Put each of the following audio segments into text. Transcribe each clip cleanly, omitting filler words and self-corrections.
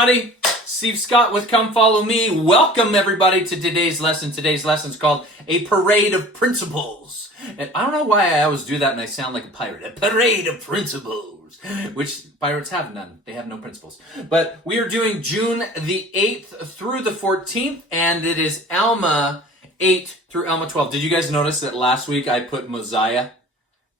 everybody. Steve Scott with Come Follow Me. Welcome, everybody, to today's lesson. Today's lesson is called A Parade of Principles. And I don't know why I always do that and I sound like a pirate. A parade of principles, which pirates have none. They have no principles. But we are doing June the 8th through the 14th, and it is Alma 8 through Alma 12. Did you guys notice that last week I put Mosiah?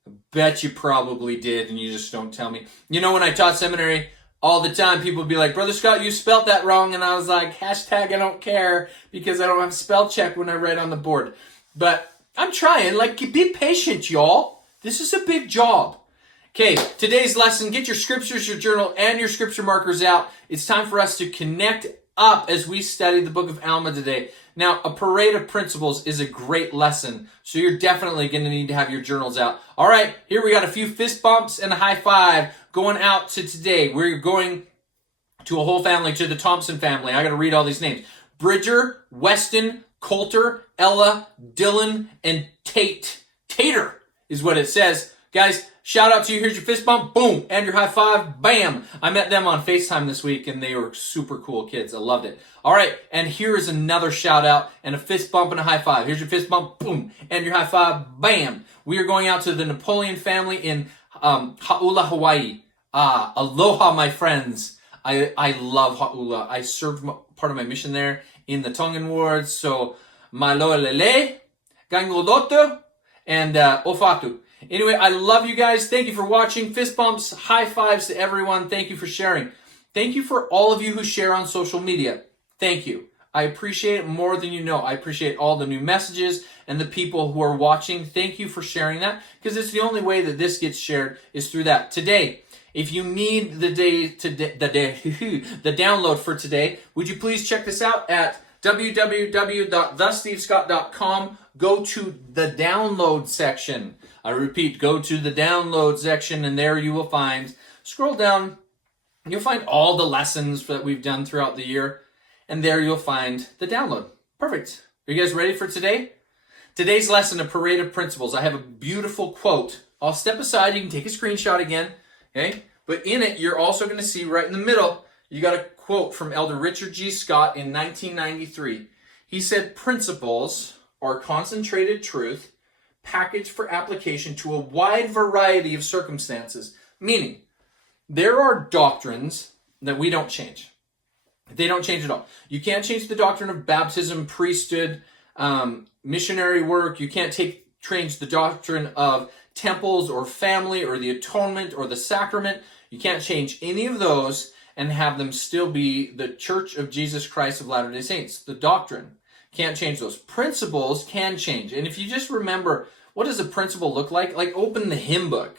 I bet you probably did, and you just don't tell me. You know, when I taught seminary, all the time people would be like, Brother Scott, you spelled that wrong. And I was like, hashtag I don't care, because I don't have spell check when I write on the board. But I'm trying. Like, be patient, y'all. This is a big job. Okay, today's lesson, get your scriptures, your journal, and your scripture markers out. It's time for us to connect up as we study the book of Alma today. Now, a parade of principles is a great lesson, so you're definitely going to need to have your journals out. All right, here we got a few fist bumps and a high five going out to today. We're going to a whole family, to the Thompson family. I got to read all these names. Bridger, Weston, Coulter, Ella, Dylan, and Tate. Tater is what it says. Guys, shout out to you. Here's your fist bump. Boom. And your high five. Bam. I met them on FaceTime this week, and they were super cool kids. I loved it. All right. And here is another shout out and a fist bump and a high five. Here's your fist bump. Boom. And your high five. Bam. We are going out to the Napoleon family in Hauula, Hawaii. Aloha, my friends. I love Hauula. I served part of my mission there in the Tongan wards. So, maloelele, gangodoto, and ofatu. Anyway, I love you guys. Thank you for watching. Fist bumps, high fives to everyone. Thank you for sharing. Thank you for all of you who share on social media. Thank you. I appreciate it more than you know. I appreciate all the new messages and the people who are watching. Thank you for sharing that, because it's the only way that this gets shared is through that. Today, if you need the download for today, would you please check this out at www.thestevescott.com. Go to the download section. I repeat, go to the download section, and there you will find, scroll down, you'll find all the lessons that we've done throughout the year, and there you'll find the download. Perfect. Are you guys ready for today? Today's lesson, a parade of principles. I have a beautiful quote. I'll step aside. You can take a screenshot again, okay? But in it, you're also going to see right in the middle, you got a quote from Elder Richard G. Scott in 1993. He said, principles are concentrated truth packaged for application to a wide variety of circumstances. Meaning, there are doctrines that we don't change. They don't change at all. You can't change the doctrine of baptism, priesthood, missionary work. You can't change the doctrine of temples or family or the atonement or the sacrament. You can't change any of those and have them still be the Church of Jesus Christ of Latter-day Saints. The doctrine can't change those. Principles can change. And if you just remember, what does a principle look like? Like, open the hymn book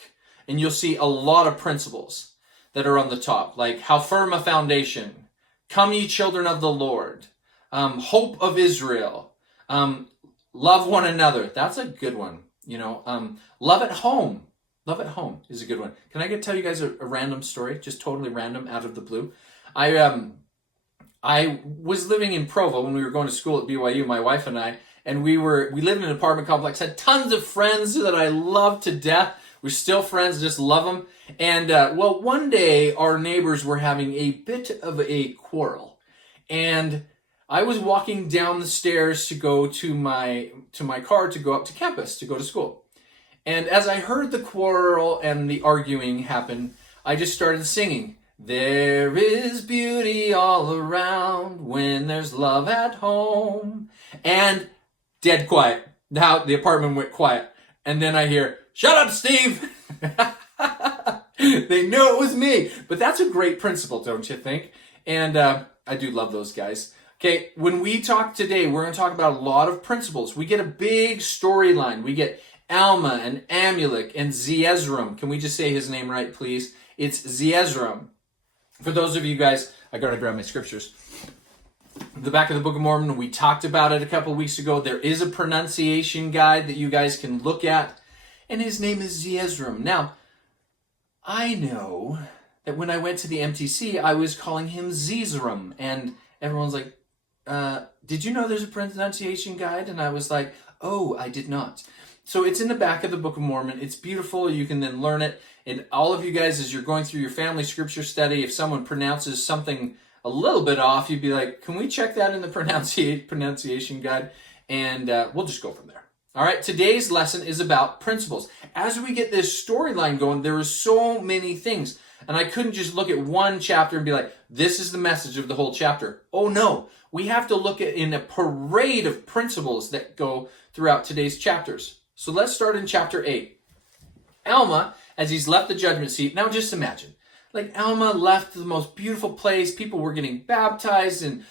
and you'll see a lot of principles that are on the top. Like, how firm a foundation. Come ye children of the Lord. Hope of Israel. Love one another. That's a good one. You know, love at home. Love at home is a good one. Can I tell you guys a random story? Just totally random, out of the blue. I was living in Provo when we were going to school at BYU, my wife and I, and we lived in an apartment complex, had tons of friends that I loved to death. We're still friends, just love them. And well, one day our neighbors were having a bit of a quarrel, and I was walking down the stairs to go to my car to go up to campus to go to school. And as I heard the quarrel and the arguing happen, I just started singing, there is beauty all around when there's love at home. And dead quiet. Now the apartment went quiet. And then I hear, shut up, Steve! They knew it was me. But that's a great principle, don't you think? And I do love those guys. Okay, when we talk today, we're going to talk about a lot of principles. We get a big storyline. We get Alma and Amulek and Zeezrom. Can we just say his name right, please? It's Zeezrom. For those of you guys, I got to grab my scriptures. The back of the Book of Mormon, we talked about it a couple of weeks ago. There is a pronunciation guide that you guys can look at, and his name is Zeezrom. Now, I know that when I went to the MTC, I was calling him Zeezrom, and everyone's like, did you know there's a pronunciation guide? And I was like, oh, I did not. So it's in the back of the Book of Mormon. It's beautiful. You can then learn it. And all of you guys, as you're going through your family scripture study, if someone pronounces something a little bit off, you'd be like, can we check that in the pronunciation guide? And we'll just go from there. All right, today's lesson is about principles. As we get this storyline going, there are so many things. And I couldn't just look at one chapter and be like, this is the message of the whole chapter. Oh no, we have to look at in a parade of principles that go throughout today's chapters. So let's start in chapter 8. Alma, as he's left the judgment seat, now just imagine, like Alma left the most beautiful place, people were getting baptized and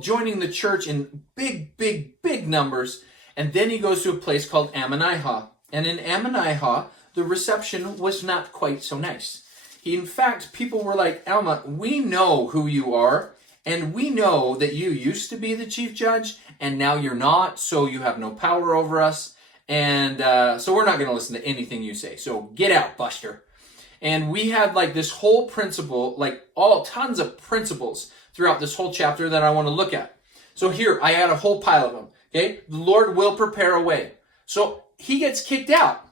joining the church in big numbers. And then he goes to a place called Ammonihah. And in Ammonihah, the reception was not quite so nice. In fact, people were like, Alma, we know who you are, and we know that you used to be the chief judge, and now you're not, so you have no power over us, and so we're not going to listen to anything you say. So get out, Buster. And we had like this whole principle, like tons of principles throughout this whole chapter that I want to look at. So here, I had a whole pile of them. Okay, the Lord will prepare a way. So he gets kicked out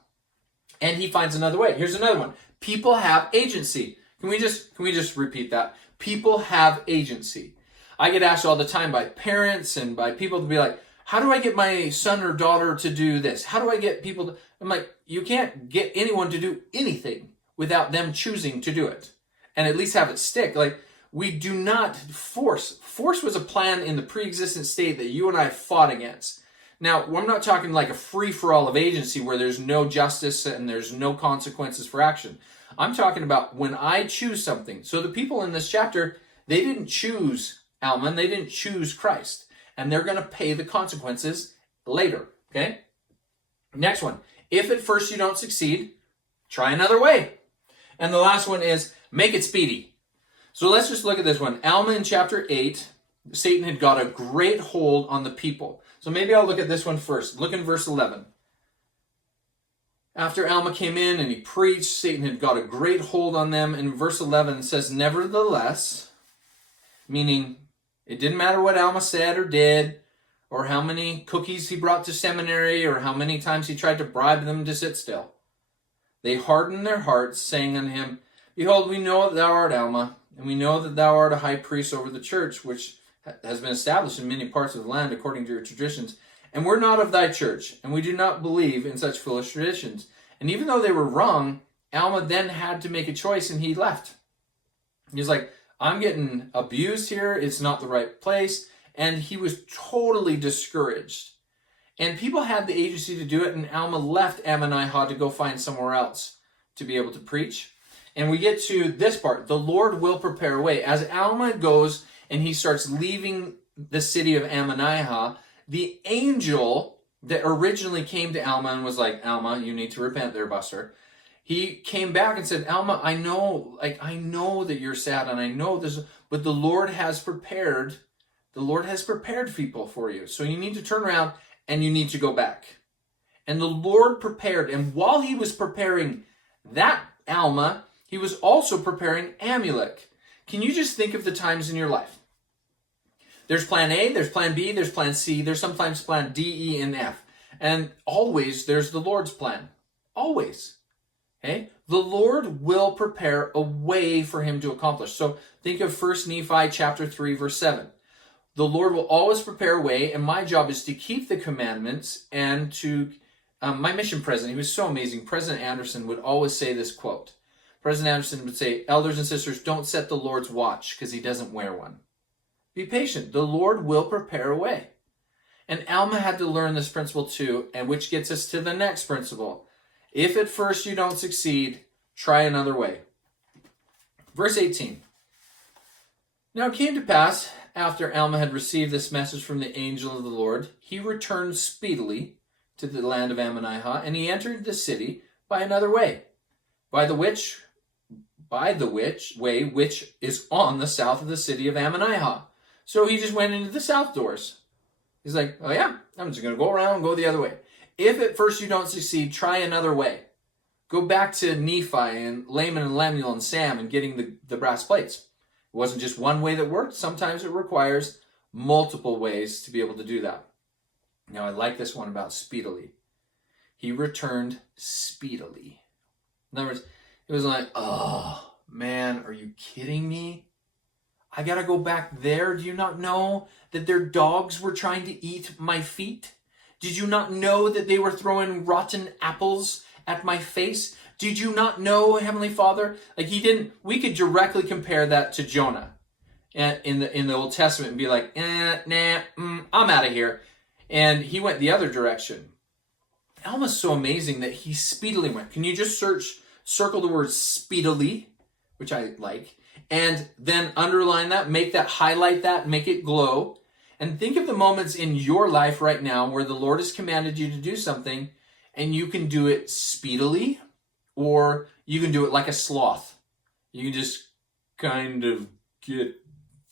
and he finds another way. Here's another one. People have agency. Can we just repeat that? People have agency. I get asked all the time by parents and by people to be like, how do I get my son or daughter to do this? How do I get people to... I'm like, you can't get anyone to do anything without them choosing to do it. And at least have it stick. Like, we do not force. Force was a plan in the pre-existent state that you and I fought against. Now, I'm not talking like a free-for-all of agency where there's no justice and there's no consequences for action. I'm talking about when I choose something. So the people in this chapter, they didn't choose Alma, they didn't choose Christ. And they're going to pay the consequences later, okay? Next one. If at first you don't succeed, try another way. And the last one is make it speedy. So let's just look at this one. Alma in chapter 8, Satan had got a great hold on the people. So maybe I'll look at this one first. Look in verse 11. After Alma came in and he preached, Satan had got a great hold on them. And verse 11 says, nevertheless, meaning it didn't matter what Alma said or did, or how many cookies he brought to seminary, or how many times he tried to bribe them to sit still. They hardened their hearts, saying unto him, behold, we know that thou art Alma, and we know that thou art a high priest over the church, which has been established in many parts of the land according to your traditions. And we're not of thy church, and we do not believe in such foolish traditions. And even though they were wrong, Alma then had to make a choice, and he left. He's like, I'm getting abused here. It's not the right place. And he was totally discouraged. And people had the agency to do it, and Alma left Ammonihah to go find somewhere else to be able to preach. And we get to this part. The Lord will prepare a way. As Alma goes and he starts leaving the city of Ammonihah, the angel that originally came to Alma and was like, Alma, you need to repent there, Buster. He came back and said, Alma, I know that you're sad and I know this, but the Lord has prepared people for you. So you need to turn around and you need to go back. And the Lord prepared. And while he was preparing that Alma, he was also preparing Amulek. Can you just think of the times in your life? There's plan A, there's plan B, there's plan C, there's sometimes plan D, E, and F. And always there's the Lord's plan. Always. Okay? The Lord will prepare a way for him to accomplish. So think of 1 Nephi chapter 3, verse 7. The Lord will always prepare a way, and my job is to keep the commandments and to... my mission president, he was so amazing. President Anderson would always say this quote. President Anderson would say, elders and sisters, don't set the Lord's watch because he doesn't wear one. Be patient. The Lord will prepare a way. And Alma had to learn this principle too, and which gets us to the next principle. If at first you don't succeed, try another way. Verse 18. Now it came to pass, after Alma had received this message from the angel of the Lord, he returned speedily to the land of Ammonihah, and he entered the city by another way, by the way which is on the south of the city of Ammonihah. So he just went into the south doors. He's like, oh yeah, I'm just going to go around and go the other way. If at first you don't succeed, try another way. Go back to Nephi and Laman and Lemuel and Sam and getting the brass plates. It wasn't just one way that worked. Sometimes it requires multiple ways to be able to do that. Now I like this one about speedily. He returned speedily. In other words, it was like, oh man, are you kidding me? I got to go back there. Do you not know that their dogs were trying to eat my feet? Did you not know that they were throwing rotten apples at my face? Did you not know, Heavenly Father? Like he didn't, we could directly compare that to Jonah in the Old Testament and be like, I'm out of here. And he went the other direction. Alma's so amazing that he speedily went. Can you just circle the word speedily, which I like, and then underline that, highlight that, make it glow. And think of the moments in your life right now where the Lord has commanded you to do something and you can do it speedily or you can do it like a sloth. You can just kind of get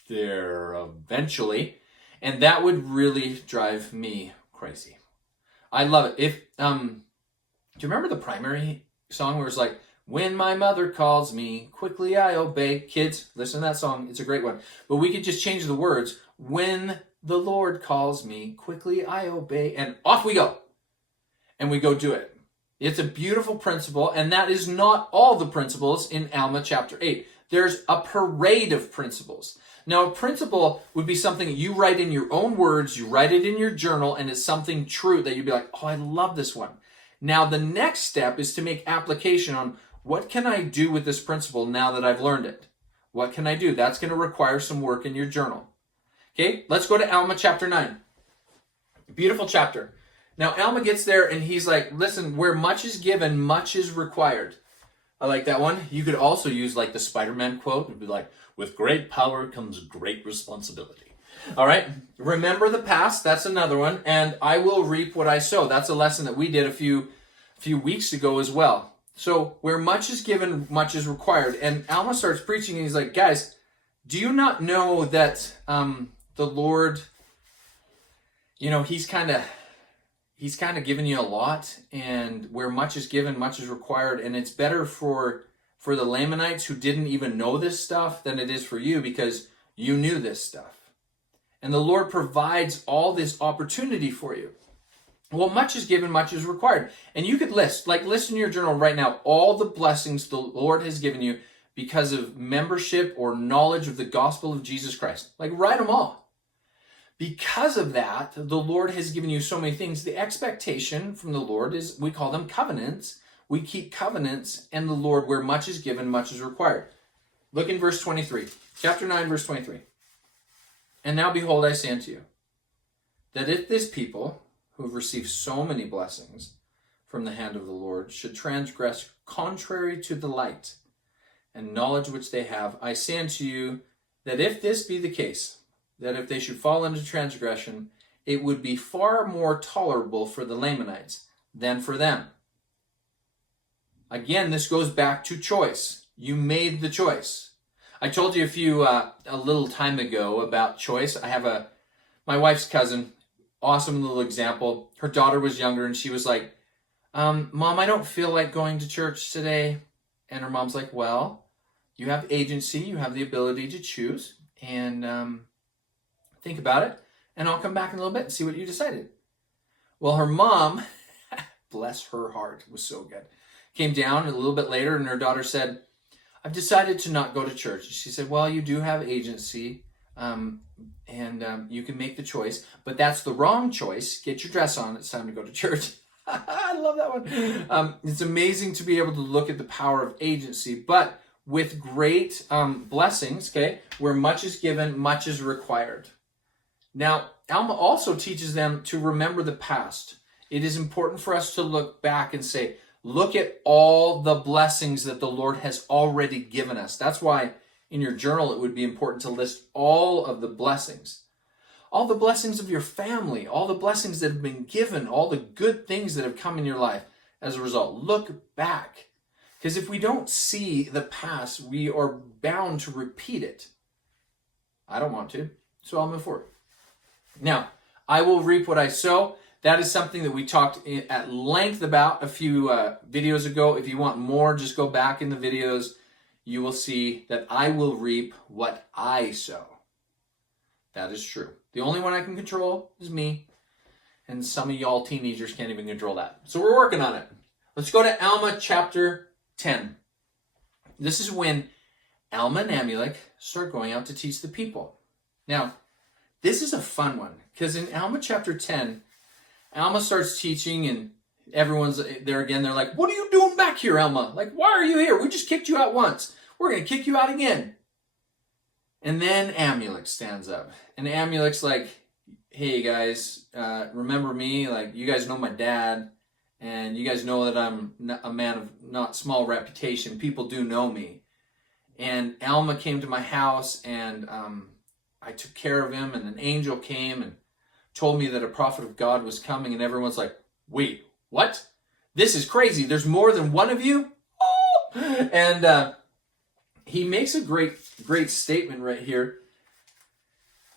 there eventually. And that would really drive me crazy. I love it. Do you remember the primary song where it's like, when my mother calls me, quickly I obey? Kids, listen to that song. It's a great one. But we could just change the words. When the Lord calls me, quickly I obey. And off we go. And we go do it. It's a beautiful principle. And that is not all the principles in Alma chapter 8. There's a parade of principles. Now, a principle would be something that you write in your own words. You write it in your journal. And it's something true that you'd be like, oh, I love this one. Now, the next step is to make application on what can I do with this principle now that I've learned it? What can I do? That's going to require some work in your journal. Okay, let's go to Alma chapter 9. Beautiful chapter. Now, Alma gets there and he's like, listen, where much is given, much is required. I like that one. You could also use like the Spider-Man quote. It'd be like, with great power comes great responsibility. All right, remember the past. That's another one. And I will reap what I sow. That's a lesson that we did a few weeks ago as well. So where much is given, much is required. And Alma starts preaching and he's like, guys, do you not know that the Lord, he's kind of given you a lot, and where much is given, much is required. And it's better for the Lamanites who didn't even know this stuff than it is for you because you knew this stuff. And the Lord provides all this opportunity for you. Well, much is given, much is required. And you could list in your journal right now, all the blessings the Lord has given you because of membership or knowledge of the gospel of Jesus Christ. Like, write them all. Because of that, the Lord has given you so many things. The expectation from the Lord is, we call them covenants. We keep covenants, and the Lord, where much is given, much is required. Look in verse 23. Chapter 9, verse 23. And now behold, I say unto you, that if this people, who have received so many blessings from the hand of the Lord, should transgress contrary to the light and knowledge which they have, I say unto you, that if this be the case, that if they should fall into transgression, it would be far more tolerable for the Lamanites than for them. Again, this goes back to choice. You made the choice. I told you a little time ago about choice. I have my wife's cousin, awesome little example. Her daughter was younger and she was like, Mom, I don't feel like going to church today. And her mom's like, well, you have agency, you have the ability to choose, and think about it, and I'll come back in a little bit and see what you decided. Well, her mom, bless her heart, it was so good, came down a little bit later and her daughter said, I've decided to not go to church. She said, well, you do have agency, and you can make the choice, but that's the wrong choice. Get your dress on. It's time to go to church. I love that one. It's amazing to be able to look at the power of agency, but with great blessings, okay, where much is given, much is required. Now, Alma also teaches them to remember the past. It is important for us to look back and say, look at all the blessings that the Lord has already given us. That's why in your journal it would be important to list all of the blessings. All the blessings of your family, all the blessings that have been given, all the good things that have come in your life as a result. Look back. Because if we don't see the past, we are bound to repeat it. I don't want to, so I'll move forward. Now, I will reap what I sow. That is something that we talked at length about a few videos ago. If you want more, just go back in the videos. You will see that I will reap what I sow. That is true. The only one I can control is me. And some of y'all teenagers can't even control that. So we're working on it. Let's go to Alma chapter 10. This is when Alma and Amulek start going out to teach the people. Now, this is a fun one, because in Alma chapter 10, Alma starts teaching, and everyone's there again. They're like, what are you doing back here, Alma? Like, why are you here? We just kicked you out once. We're going to kick you out again. And then Amulek stands up. And Amulek's like, hey, guys, remember me? Like, you guys know my dad. And you guys know that I'm a man of not small reputation. People do know me. And Alma came to my house, and I took care of him, and an angel came and told me that a prophet of God was coming, and everyone's like, wait, what? This is crazy. There's more than one of you? Oh! And he makes a great statement right here.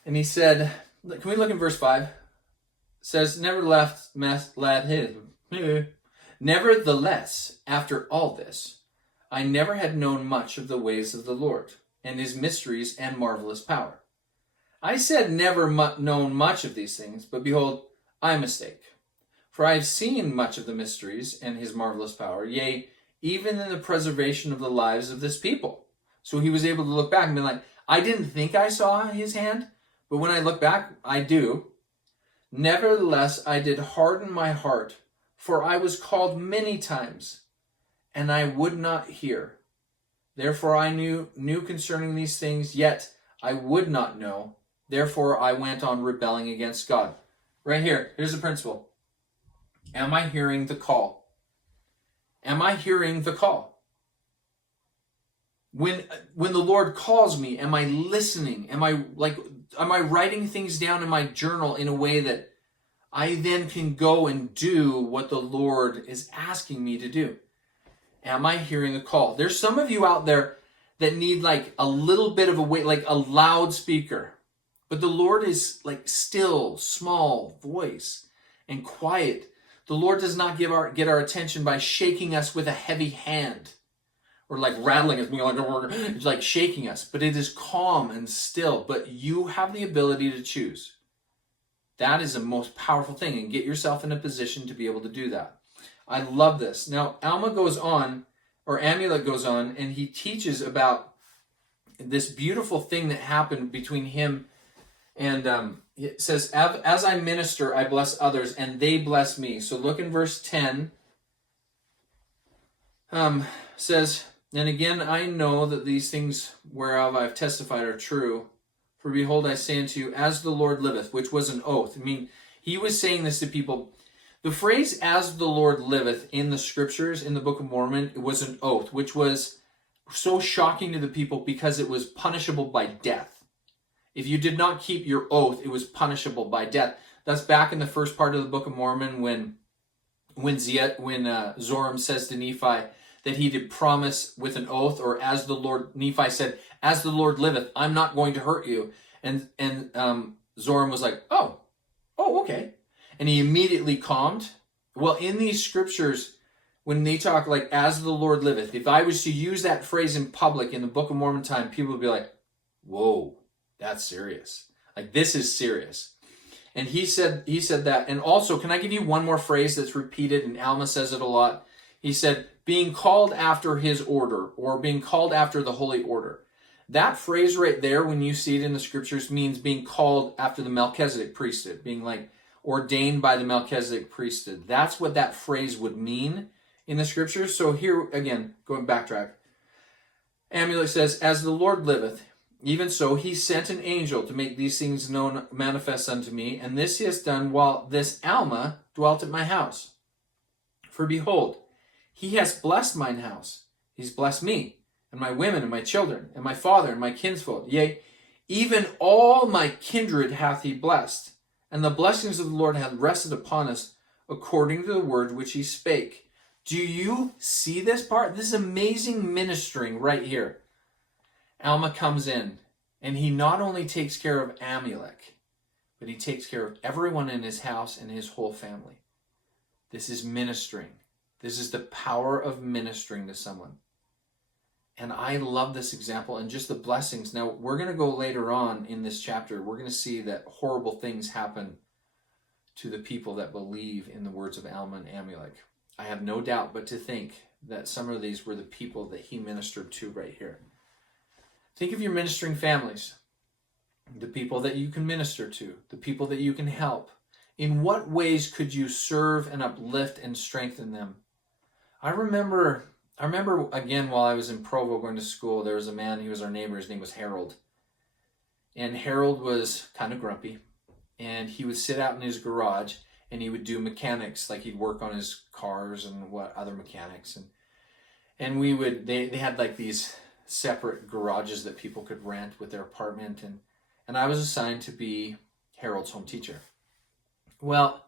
And he said, can we look in verse 5? It says, nevertheless, after all this, I never had known much of the ways of the Lord, and his mysteries and marvelous power. I said never known much of these things, but behold, I mistake. For I have seen much of the mysteries and his marvelous power, yea, even in the preservation of the lives of this people. So he was able to look back and be like, I didn't think I saw his hand, but when I look back, I do. Nevertheless, I did harden my heart, for I was called many times, and I would not hear. Therefore I knew concerning these things, yet I would not know. Therefore I went on rebelling against God. Right here, here's the principle. Am I hearing the call? Am I hearing the call? When the Lord calls me, am I listening? Am I writing things down in my journal in a way that I then can go and do what the Lord is asking me to do? Am I hearing the call? There's some of you out there that need like a little bit of a weight, like a loudspeaker. But the Lord is like still, small voice and quiet. The Lord does not get our attention by shaking us with a heavy hand or like rattling us, it's like shaking us. But it is calm and still. But you have the ability to choose. That is the most powerful thing, and get yourself in a position to be able to do that. I love this. Now, Amulek goes on, and he teaches about this beautiful thing that happened between him and it says, as I minister, I bless others, and they bless me. So look in verse 10. Says, and again, I know that these things whereof I have testified are true. For behold, I say unto you, as the Lord liveth, which was an oath. I mean, he was saying this to people. The phrase, as the Lord liveth, in the scriptures, in the Book of Mormon, it was an oath, which was so shocking to the people because it was punishable by death. If you did not keep your oath, it was punishable by death. That's back in the first part of the Book of Mormon when Zoram says to Nephi that he did promise with an oath, or as the Lord, Nephi said, as the Lord liveth, I'm not going to hurt you. And Zoram was like, oh, okay. And he immediately calmed. Well, in these scriptures, when they talk like, as the Lord liveth, if I was to use that phrase in public in the Book of Mormon time, people would be like, whoa, that's serious. Like, this is serious. And he said that. And also, can I give you one more phrase that's repeated, and Alma says it a lot? He said, being called after his order, or being called after the holy order. That phrase right there, when you see it in the scriptures, means being called after the Melchizedek priesthood, being like ordained by the Melchizedek priesthood. That's what that phrase would mean in the scriptures. So here, again, going backtrack. Amulek says, as the Lord liveth, even so he sent an angel to make these things known manifest unto me, and this he has done while this Alma dwelt at my house. For behold, he has blessed mine house. He's blessed me, and my women, and my children, and my father, and my kinsfolk. Yea, even all my kindred hath he blessed. And the blessings of the Lord hath rested upon us according to the word which he spake. Do you see this part? This is amazing ministering right here. Alma comes in, and he not only takes care of Amulek, but he takes care of everyone in his house and his whole family. This is ministering. This is the power of ministering to someone. And I love this example and just the blessings. Now, we're going to go later on in this chapter. We're going to see that horrible things happen to the people that believe in the words of Alma and Amulek. I have no doubt but to think that some of these were the people that he ministered to right here. Think of your ministering families, the people that you can minister to, the people that you can help. In what ways could you serve and uplift and strengthen them? I remember again, while I was in Provo going to school, there was a man, he was our neighbor, his name was Harold. And Harold was kind of grumpy, and he would sit out in his garage and he would do mechanics, like he'd work on his cars and what other mechanics. And we would, they had like these separate garages that people could rent with their apartment, and I was assigned to be Harold's home teacher. Well,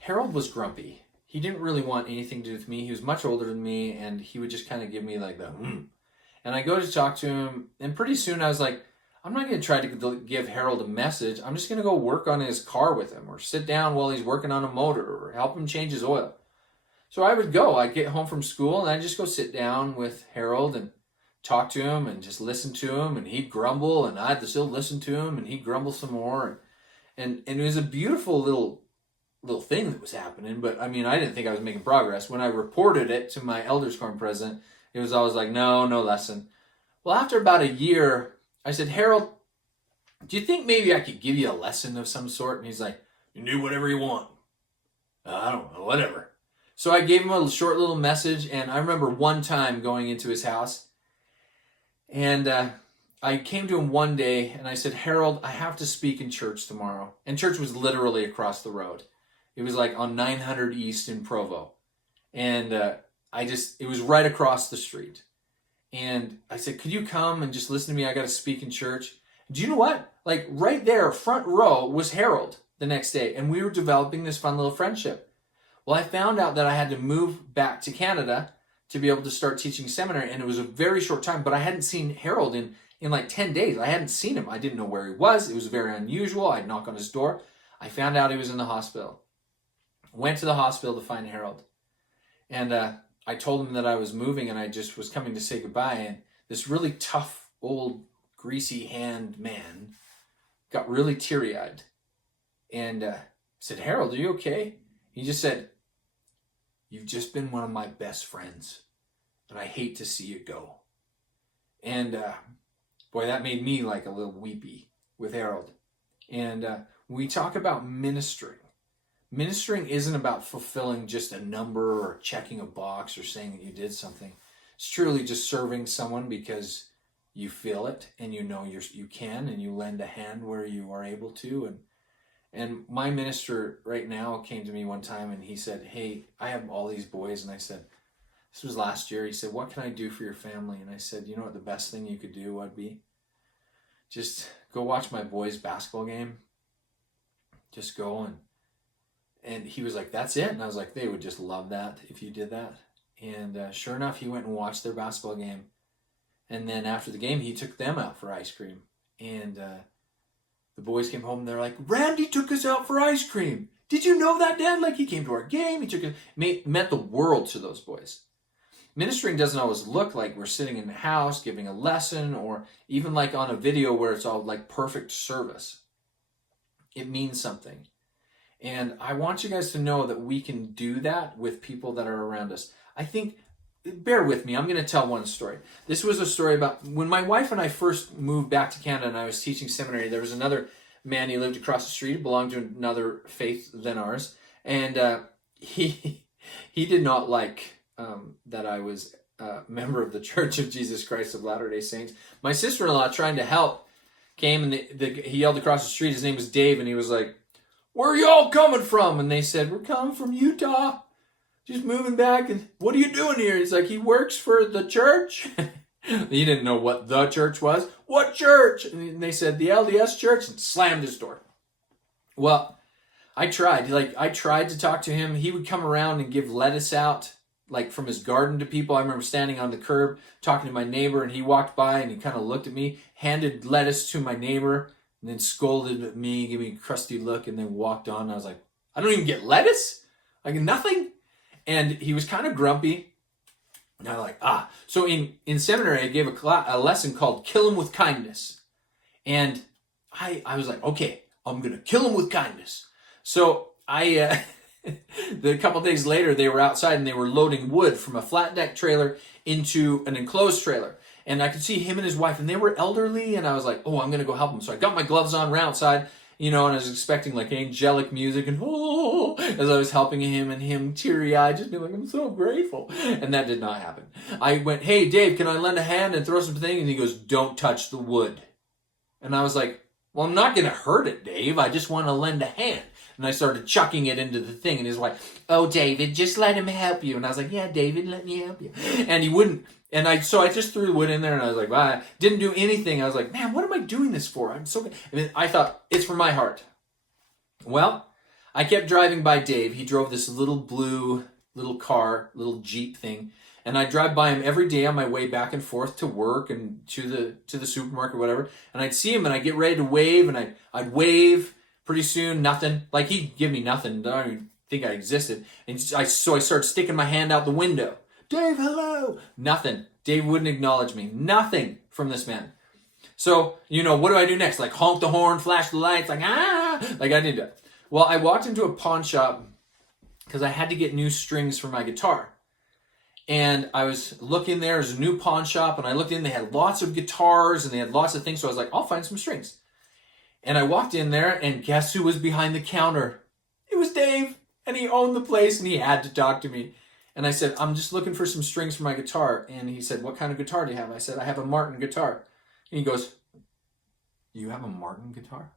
Harold was grumpy. He didn't really want anything to do with me. He was much older than me, and he would just kind of give me like the And I go to talk to him, and pretty soon I was like, I'm not going to try to give Harold a message. I'm just going to go work on his car with him, or sit down while he's working on a motor, or help him change his oil. So I would go. I'd get home from school, and I'd just go sit down with Harold and talk to him and just listen to him, and he'd grumble, and I'd still listen to him, and he'd grumble some more. And it was a beautiful little thing that was happening, but I mean, I didn't think I was making progress. When I reported it to my elders quorum president, it was always like, no lesson. Well, after about a year, I said, Harold, do you think maybe I could give you a lesson of some sort? And he's like, you do whatever you want. I don't know, whatever. So I gave him a short little message, and I remember one time going into his house, and I came to him one day, and I said, Harold, I have to speak in church tomorrow. And church was literally across the road. It was like on 900 East in Provo. And it was right across the street. And I said, could you come and just listen to me? I got to speak in church. Do you know what? Like right there, front row was Harold the next day. And we were developing this fun little friendship. Well, I found out that I had to move back to Canada to be able to start teaching seminary. And it was a very short time, but I hadn't seen Harold in like 10 days. I hadn't seen him. I didn't know where he was. It was very unusual. I'd knock on his door. I found out he was in the hospital. Went to the hospital to find Harold. And I told him that I was moving and I just was coming to say goodbye. And this really tough, old, greasy hand man got really teary-eyed. And said, Harold, are you okay? He just said, you've just been one of my best friends. And I hate to see you go. And boy, that made me like a little weepy with Harold. And when we talk about ministering isn't about fulfilling just a number or checking a box or saying that you did something. It's truly just serving someone because you feel it and you know you can, and you lend a hand where you are able to. And my minister right now came to me one time and he said, hey, I have all these boys. And I said, this was last year. He said, what can I do for your family? And I said, you know what the best thing you could do would be? Just go watch my boys' basketball game. Just go and he was like, that's it? And I was like, they would just love that if you did that. And sure enough, he went and watched their basketball game. And then after the game, he took them out for ice cream. And the boys came home and they're like, Randy took us out for ice cream. Did you know that, Dad? Like, he came to our game. He took us, meant the world to those boys. Ministering doesn't always look like we're sitting in the house giving a lesson, or even like on a video where it's all like perfect service. It means something. And I want you guys to know that we can do that with people that are around us. I think, bear with me, I'm going to tell one story. This was a story about when my wife and I first moved back to Canada and I was teaching seminary. There was another man, he lived across the street, belonged to another faith than ours. And he did not like that I was a member of the Church of Jesus Christ of Latter-day Saints. My sister-in-law, trying to help, came and he yelled across the street. His name was Dave, and he was like, where are y'all coming from? And they said, we're coming from Utah. Just moving back. And what are you doing here? He's like, he works for the church. He didn't know what the church was. What church? And they said, the LDS church, and slammed his door. Well, I tried to talk to him. He would come around and give lettuce out, like from his garden to people. I remember standing on the curb talking to my neighbor, and he walked by and he kind of looked at me, handed lettuce to my neighbor, and then scolded at me, gave me a crusty look, and then walked on. I was like, I don't even get lettuce? Like nothing? And he was kind of grumpy. And I was like, So in seminary, I gave a lesson called Kill Him with Kindness. And I was like, okay, I'm going to kill him with kindness. So a couple days later, they were outside and they were loading wood from a flat deck trailer into an enclosed trailer. And I could see him and his wife, and they were elderly, and I was like, oh, I'm going to go help them. So I got my gloves on, ran outside, and I was expecting like angelic music and as I was helping him teary-eyed, just being like, I'm so grateful. And that did not happen. I went, hey, Dave, can I lend a hand and throw some things? And he goes, don't touch the wood. And I was like, well, I'm not going to hurt it, Dave. I just want to lend a hand. And I started chucking it into the thing. And he's like, oh, David, just let him help you. And I was like, yeah, David, let me help you. And he wouldn't. And so I just threw the wood in there, and I was like, bye. Didn't do anything. I was like, man, what am I doing this for? I thought, it's for my heart. Well, I kept driving by Dave. He drove this little blue, little car, Jeep thing. And I drive by him every day on my way back and forth to work and to the supermarket or whatever. And I'd see him, and I'd get ready to wave, and I'd wave. Pretty soon, nothing. Like, he'd give me nothing. I don't even think I existed. And so I started sticking my hand out the window. Dave, hello. Nothing. Dave wouldn't acknowledge me. Nothing from this man. So, what do I do next? Like, honk the horn, flash the lights, like, ah! Like, I did that. Well, I walked into a pawn shop because I had to get new strings for my guitar. And I was looking there. It was a new pawn shop, and I looked in. They had lots of guitars, and they had lots of things. So I was like, I'll find some strings. And I walked in there, and guess who was behind the counter? It was Dave, and he owned the place, and he had to talk to me. And I said, I'm just looking for some strings for my guitar. And he said, what kind of guitar do you have? I said, I have a Martin guitar. And he goes, you have a Martin guitar?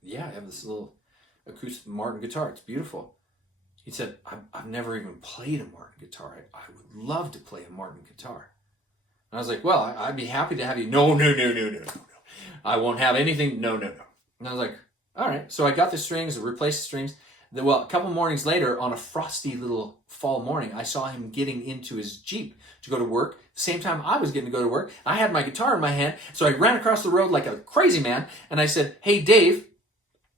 Yeah, I have this little acoustic Martin guitar. It's beautiful. He said, I've never even played a Martin guitar. I would love to play a Martin guitar. And I was like, well, I'd be happy to have you. No. I won't have anything. No. And I was like, all right. So I got the strings, replaced the strings. Well, a couple mornings later, on a frosty little fall morning, I saw him getting into his Jeep to go to work. Same time I was getting to go to work. I had my guitar in my hand, so I ran across the road like a crazy man, and I said, hey, Dave.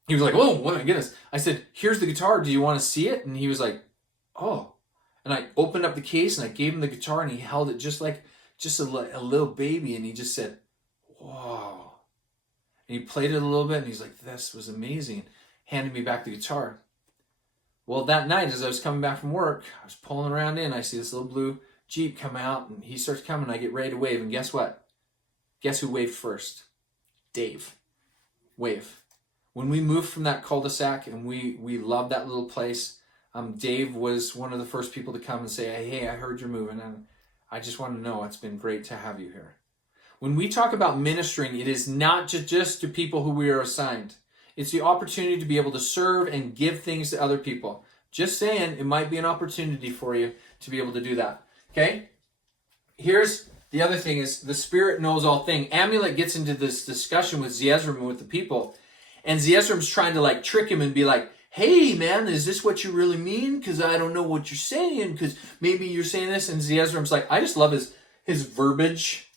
He was like, oh, my goodness. I said, here's the guitar. Do you want to see it? And he was like, oh. And I opened up the case, and I gave him the guitar, and he held it just a little baby, and he just said, whoa. And he played it a little bit, and he's like, this was amazing. Handed me back the guitar. Well, that night, as I was coming back from work, I was pulling around in. I see this little blue Jeep come out, and he starts coming. I get ready to wave, and guess what? Guess who waved first? Dave. Wave. When we moved from that cul-de-sac, and we loved that little place, Dave was one of the first people to come and say, hey, I heard you're moving, and I just want to know it's been great to have you here. When we talk about ministering, it is not just to people who we are assigned. It's the opportunity to be able to serve and give things to other people. Just saying, it might be an opportunity for you to be able to do that. Okay? Here's the other thing is the Spirit knows all things. Amulek gets into this discussion with Zeezrom and with the people. And Zeezrom's trying to trick him and be like, hey, man, is this what you really mean? Because I don't know what you're saying. Because maybe you're saying this. And Zeezrom's like, I just love his verbiage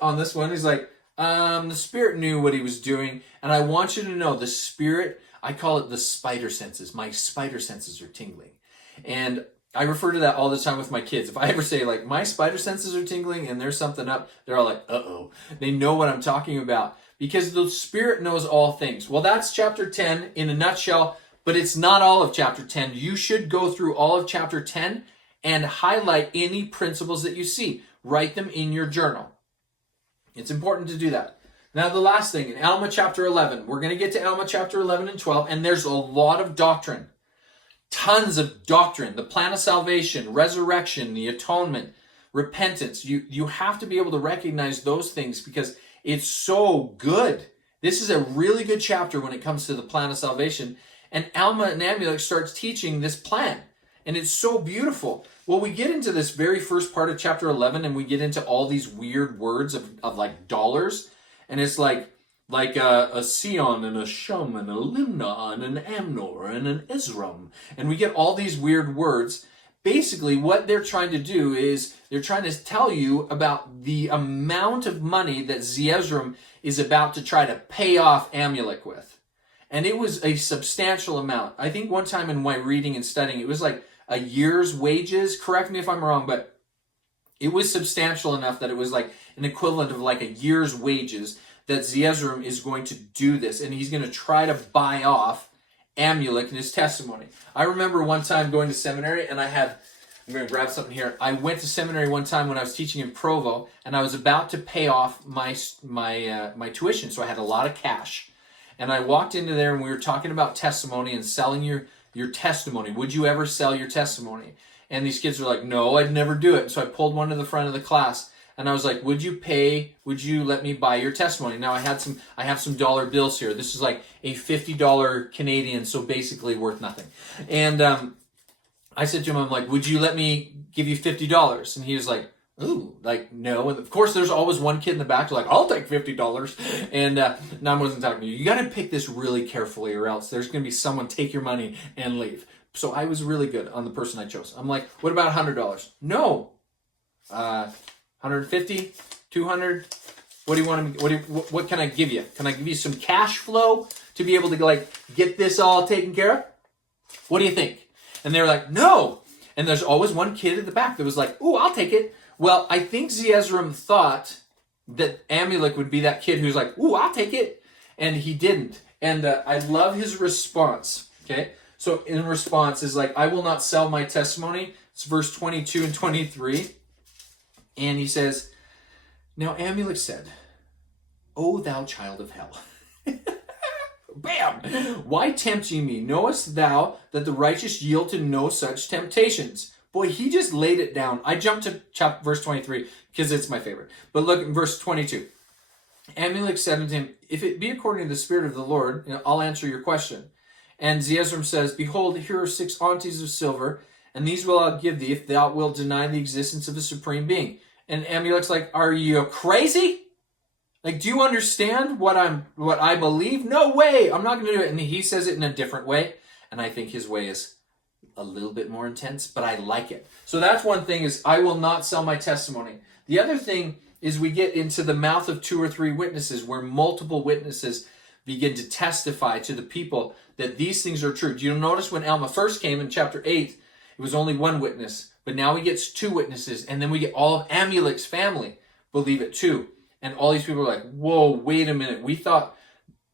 on this one. He's like, the Spirit knew what he was doing, and I want you to know the Spirit, I call it the spider senses. My spider senses are tingling. And I refer to that all the time with my kids. If I ever say, my spider senses are tingling and there's something up, they're all like, uh-oh. They know what I'm talking about because the Spirit knows all things. Well, that's chapter 10 in a nutshell, but it's not all of chapter 10. You should go through all of chapter 10 and highlight any principles that you see. Write them in your journal. It's important to do that. Now, the last thing, in Alma Chapter 11, we're going to get to Alma Chapter 11 and 12, and there's a lot of doctrine. Tons of doctrine. The plan of salvation, resurrection, the atonement, repentance. You have to be able to recognize those things because it's so good. This is a really good chapter when it comes to the plan of salvation. And Alma and Amulek starts teaching this plan. And it's so beautiful. Well, we get into this very first part of chapter 11, and we get into all these weird words of dollars. And it's like a Sion and a Shum and a Limnah and an Amnor and an Ezram. And we get all these weird words. Basically, what they're trying to do is they're trying to tell you about the amount of money that Zeezrom is about to try to pay off Amulek with. And it was a substantial amount. I think one time in my reading and studying, it was like a year's wages. Correct me if I'm wrong, but it was substantial enough that it was like an equivalent of like a year's wages that Zeezrom is going to do this. And he's going to try to buy off Amulek and his testimony. I remember one time going to seminary and I had I'm going to grab something here. I went to seminary one time when I was teaching in Provo, and I was about to pay off my tuition, so I had a lot of cash. And I walked into there, and we were talking about testimony and selling your testimony. Would you ever sell your testimony? And these kids were like, no, I'd never do it. So I pulled one to the front of the class, and I was like, would you let me buy your testimony? Now I have some dollar bills here. This is like a $50 Canadian, so basically worth nothing. And I said to him, I'm like, would you let me give you $50? And he was like, ooh, like, no. And of course, there's always one kid in the back who's like, I'll take $50. And no, I wasn't talking to you. You got to pick this really carefully, or else there's going to be someone take your money and leave. So I was really good on the person I chose. I'm like, what about $100? No. 150, 200. What do you want to? What can I give you? Can I give you some cash flow to be able to like get this all taken care of? What do you think? And they're like, no. And there's always one kid at the back that was like, ooh, I'll take it. Well, I think Zeezrom thought that Amulek would be that kid who's like, ooh, I'll take it. And he didn't. And I love his response. Okay. So in response is like, I will not sell my testimony. It's verse 22 and 23. And he says, now Amulek said, O thou child of hell. Bam! Why tempt ye me? Knowest thou that the righteous yield to no such temptations? Boy, he just laid it down. I jumped to verse 23 because it's my favorite. But look at verse 22. Amulek said unto him, if it be according to the Spirit of the Lord, I'll answer your question. And Zeezrom says, behold, here are 6 onties of silver, and these will I give thee if thou wilt deny the existence of a supreme being. And Amulek's like, are you crazy? Like, do you understand what I believe? No way! I'm not going to do it. And he says it in a different way. And I think his way is a little bit more intense, but I like it. So that's one thing, is I will not sell my testimony. The other thing is we get into the mouth of 2 or 3 witnesses, where multiple witnesses begin to testify to the people that these things are true. Do you notice when Alma first came in chapter 8, it was only 1 witness. But now he gets 2 witnesses, and then we get all of Amulek's family believe it too. And all these people are like, whoa, wait a minute. We thought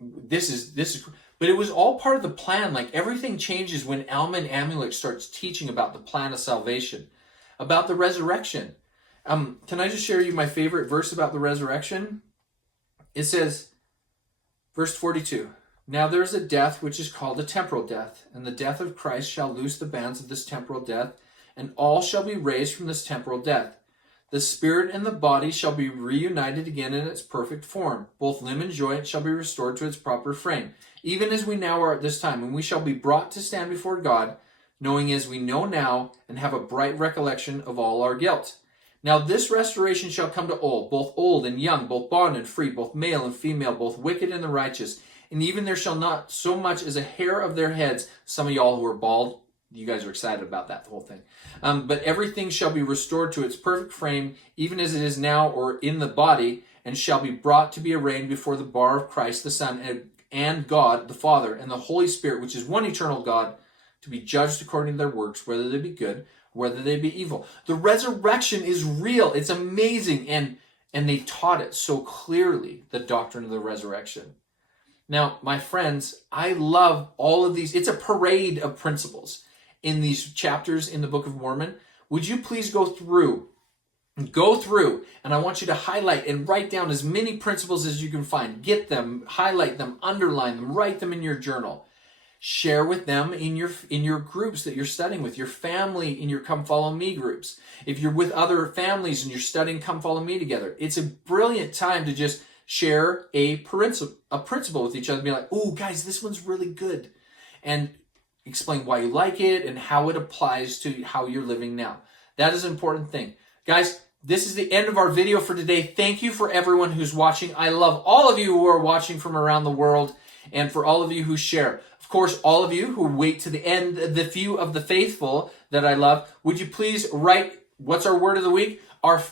this is, but it was all part of the plan. Like, everything changes when Alma and Amulek starts teaching about the plan of salvation, about the resurrection. Can I just share you my favorite verse about the resurrection? It says, verse 42, now there is a death which is called a temporal death, and the death of Christ shall loose the bands of this temporal death, and all shall be raised from this temporal death. The spirit and the body shall be reunited again in its perfect form. Both limb and joint shall be restored to its proper frame, even as we now are at this time, when we shall be brought to stand before God, knowing as we know now, and have a bright recollection of all our guilt. Now this restoration shall come to all, both old and young, both bond and free, both male and female, both wicked and the righteous. And even there shall not so much as a hair of their heads, some of y'all who are bald, you guys are excited about that, the whole thing. But everything shall be restored to its perfect frame, even as it is now, or in the body, and shall be brought to be arraigned before the bar of Christ the Son, and God the Father, and the Holy Spirit, which is one eternal God, to be judged according to their works, whether they be good, whether they be evil. The resurrection is real. It's amazing. And they taught it so clearly, the doctrine of the resurrection. Now, my friends, I love all of these. It's a parade of principles in these chapters in the Book of Mormon. Would you please go through, and I want you to highlight and write down as many principles as you can find. Get them, highlight them, underline them, write them in your journal. Share with them in your groups that you're studying with, your family in your Come Follow Me groups. If you're with other families and you're studying Come Follow Me together, it's a brilliant time to just share a principle with each other. Be like, oh, guys, this one's really good. And explain why you like it and how it applies to how you're living now. That is an important thing. Guys, this is the end of our video for today. Thank you for everyone who's watching. I love all of you who are watching from around the world, and for all of you who share. Of course, all of you who wait to the end, the few of the faithful that I love, would you please write, what's our word of the week? Our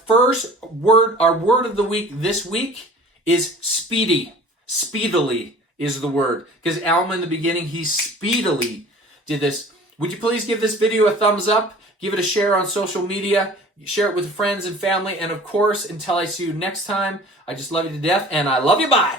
word of the week this week is speedy. Speedily is the word. Because Alma in the beginning, he speedily did this. Would you please give this video a thumbs up? Give it a share on social media. Share it with friends and family. And of course, until I see you next time, I just love you to death and I love you. Bye.